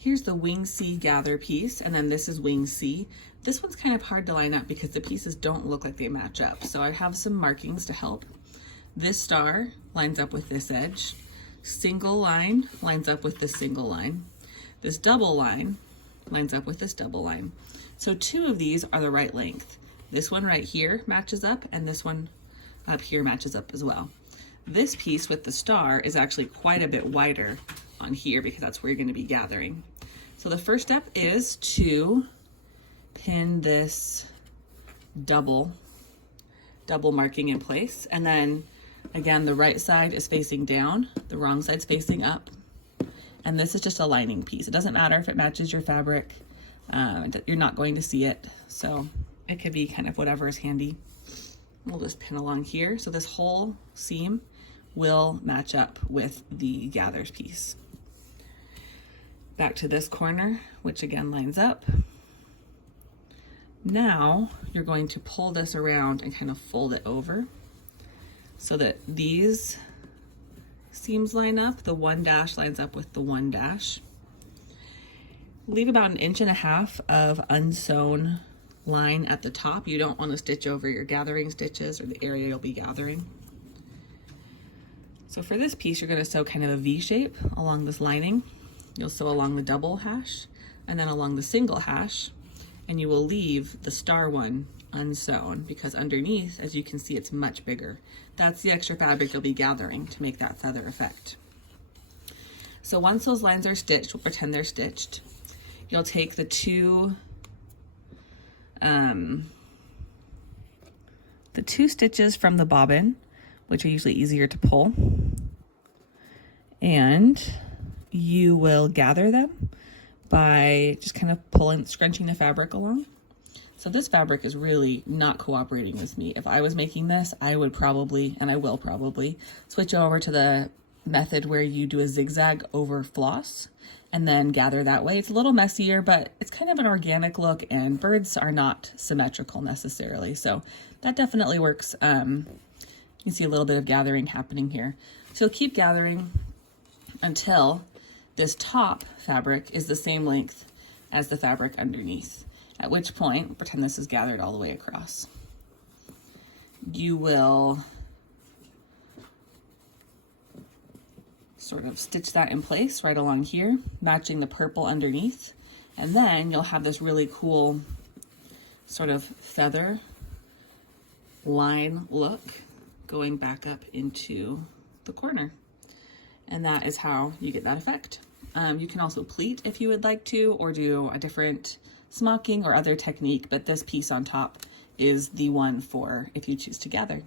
Here's the wing C gather piece, and then this is wing C. This one's kind of hard to line up because the pieces don't look like they match up. So I have some markings to help. This star lines up with this edge. Single line lines up with this single line. This double line lines up with this double line. So two of these are the right length. This one right here matches up, and this one up here matches up as well. This piece with the star is actually quite a bit wider on here because that's where you're going to be gathering. So the first step is to pin this double marking in place, and then again the right side is facing down, the wrong side's facing up, and this is just a lining piece. It doesn't matter if it matches your fabric, you're not going to see it, so it could be kind of whatever is handy. We'll just pin along here so this whole seam will match up with the gathers piece. Back to this corner, which again lines up. Now you're going to pull this around and kind of fold it over so that these seams line up. The one dash lines up with the one dash. Leave about 1.5 inches of unsewn line at the top. You don't want to stitch over your gathering stitches or the area you'll be gathering. So for this piece, you're going to sew kind of a V shape along this lining. You'll sew along the double hash and then along the single hash, and you will leave the star one unsewn because underneath, as you can see, it's much bigger. That's the extra fabric you'll be gathering to make that feather effect. So once those lines are stitched, we'll pretend they're stitched. You'll take the two stitches from the bobbin, which are usually easier to pull, and you will gather them by just kind of scrunching the fabric along. So this fabric is really not cooperating with me. If I was making this, I would probably, and I will probably, switch over to the method where you do a zigzag over floss and then gather that way. It's a little messier, but it's kind of an organic look, and birds are not symmetrical necessarily. So that definitely works. You can see a little bit of gathering happening here. So you'll keep gathering until this top fabric is the same length as the fabric underneath, at which point, pretend this is gathered all the way across. You will sort of stitch that in place right along here, matching the purple underneath, and then you'll have this really cool sort of feather line look going back up into the corner. And that is how you get that effect. You can also pleat if you would like to, or do a different smocking or other technique, but this piece on top is the one for if you choose to gather.